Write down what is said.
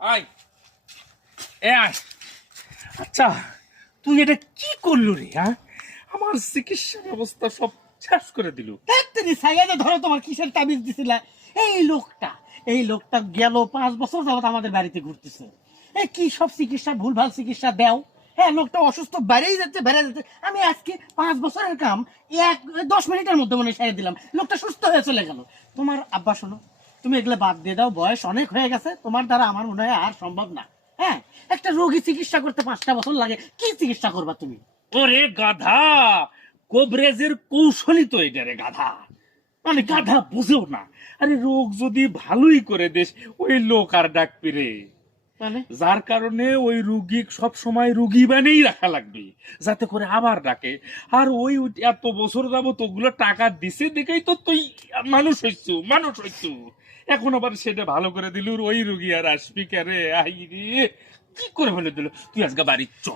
আয়। এ আচ্ছা তুই এটা কি করল রে হ্যাঁ? আমার চিকিৎসা ব্যবস্থা সব শেষ করে দিল। তাড়াতাড়ি সাইয়াদে ধরো তোমার কিসের তাবিজ দিছিল। এই লোকটা এই লোকটা গেল পাঁচ বছর যাবত আমাদের বাড়িতে ঘুরতেছে। এই কি সব চিকিৎসা, ভুলভাল চিকিৎসা দেও? হ্যাঁ লোকটা অসুস্থ, বেড়েই যাচ্ছে বেড়ে যাচ্ছে। আমি আজকে পাঁচ বছরের কাম, এক, দশ মিনিটের মধ্যে মনে হয় সেরে দিলাম। লোকটা সুস্থ হয়ে চলে গেল। তোমার আব্বা শোনো তুমি এগুলো বাদ দিয়ে দাও, বয়স অনেক হয়ে গেছে, তোমার দ্বারা আমার মনে হয় আর সম্ভব না। হ্যাঁ একটা রোগী চিকিৎসা করতে পাঁচটা বছর লাগে, কি চিকিৎসা করবা তুমি? ওরে গাধা, কোবরেজের কৌশলই তো এটা রে গাধা। মানে গাধা বুঝেও না। আরে রোগ যদি ভালোই করে দেশ, ওই লোক আর ডাক রে। মানে যার কারণে ওই রুগী সব সময় রুগী বানেই রাখা লাগবে যাতে করে আবার ডাকে। আর ওই এত বছর যাব তোগুলো টাকা দিছে দেখেই তো তুই মানুষ হইছু মানুষ হইছু। এখন আবার সেটা ভালো করে দিল ওই রুগী আর আসবি কে রে আই রে কি করে ফেলে দিল? তুই আজকে বাড়ির চ।